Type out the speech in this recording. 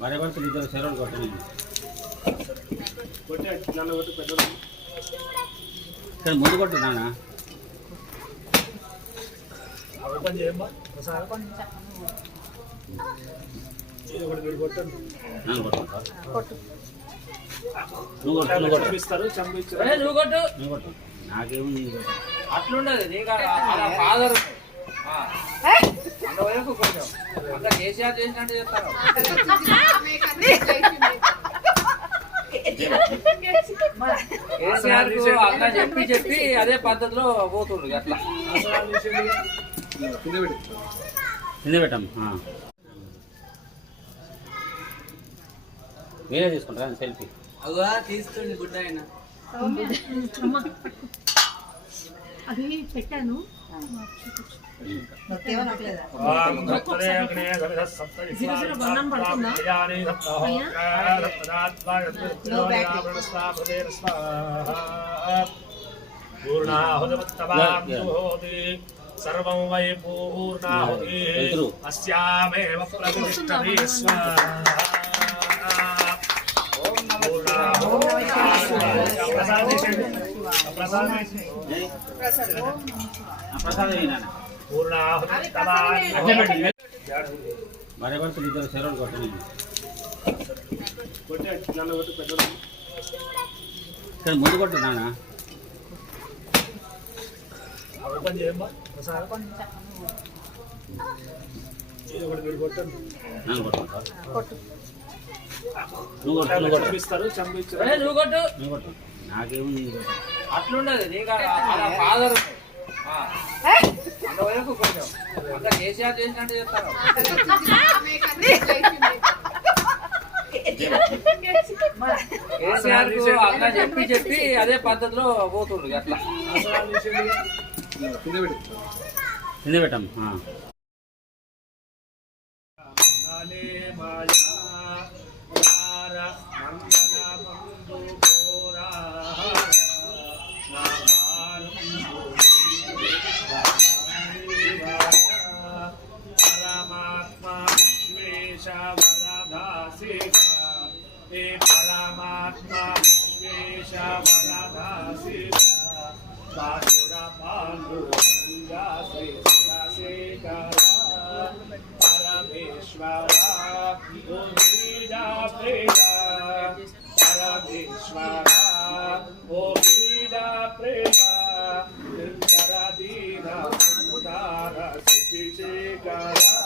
భార్య భర్తలు ఇద్దరు చెరవలు కొట్టండి. ఇక్కడ ముందు కొట్టు నాన్న. నాకేముంది అట్లుండదు ఫాదర్ అంతవరకు కొంచెం అంత కేసీఆర్ చేసినట్టు చెప్తారు. కేసీఆర్ అన్న చెప్పి చెప్పి అదే పద్ధతిలో పోతుండ్రు. అట్లా కింద పెట్టాం. మీరే తీసుకుంటారా సెల్ఫీ? అలా తీస్తుంది గుడ్డ అయినా అది పెట్టాను. सर्वं वै पूर्णाहुति अस्यामेव प्रतिष्ठति स्वाहा। భార్య భర్తలు ఇద్దరు చెరవలు కొట్టండి. ఇక్కడ ముందు కొట్టు నాన్న. నాకేముంది అట్లుండదు ఫాదర్ అంతవరకు కొంచెం అంత కేసీఆర్ చేసినట్టు చెప్తారు. కేసీఆర్ అన్న చెప్పి చెప్పి అదే పద్ధతిలో పోతుండ్రు. అట్లా కింద పెట్టాం. परमात्मा विश्वेश वरदासिव बासुरा पांडुरंगा शेखर परमेश्वर ओमीरा प्रेया परमेश्वर ओमीरा प्रेया दीना उदार शेखर